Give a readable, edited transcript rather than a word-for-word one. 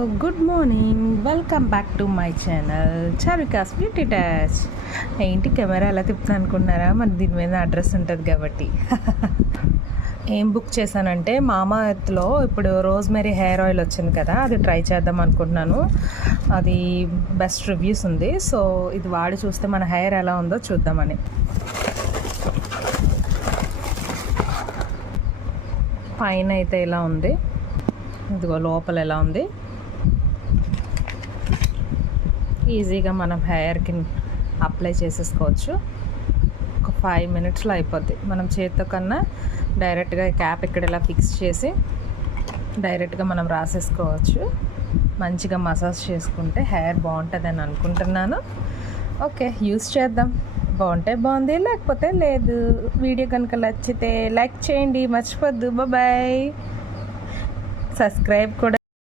Good morning. Welcome back to my channel చారుకాస్ beauty touch. ఏంటి camera ఎలా తిప్పుతాను అనుకున్నారా? మరి దీని మీద అడ్రస్ ఉంటుంది కాబట్టి. ఏం బుక్ చేశానంటే మామా ఎర్త్లో ఇప్పుడు రోజ్మెరీ హెయిర్ ఆయిల్ వచ్చింది కదా, అది ట్రై చేద్దాం అనుకుంటున్నాను. అది బెస్ట్ రివ్యూస్ ఉంది. సో ఇది వాడి చూస్తే మన హెయిర్ ఎలా ఉందో చూద్దామని. పైన అయితే ఇలా ఉంది, ఇదిగో లోపల ఎలా ఉంది. ఈజీగా మనం హెయిర్కి అప్లై చేసేసుకోవచ్చు. ఒక 5 minutesలో అయిపోద్ది. మనం చేతితో కన్నా డైరెక్ట్గా క్యాప్ ఇక్కడ ఇలా ఫిక్స్ చేసి డైరెక్ట్గా మనం రాసేసుకోవచ్చు. మంచిగా మసాజ్ చేసుకుంటే హెయిర్ బాగుంటుందని అనుకుంటున్నాను. ఓకే, యూస్ చేద్దాం. బాగుంటే బాగుంది, లేకపోతే లేదు. వీడియో కనుక నచ్చితే లైక్ చేయండి, మర్చిపోద్దు. బాయ్. సబ్స్క్రైబ్ కూడా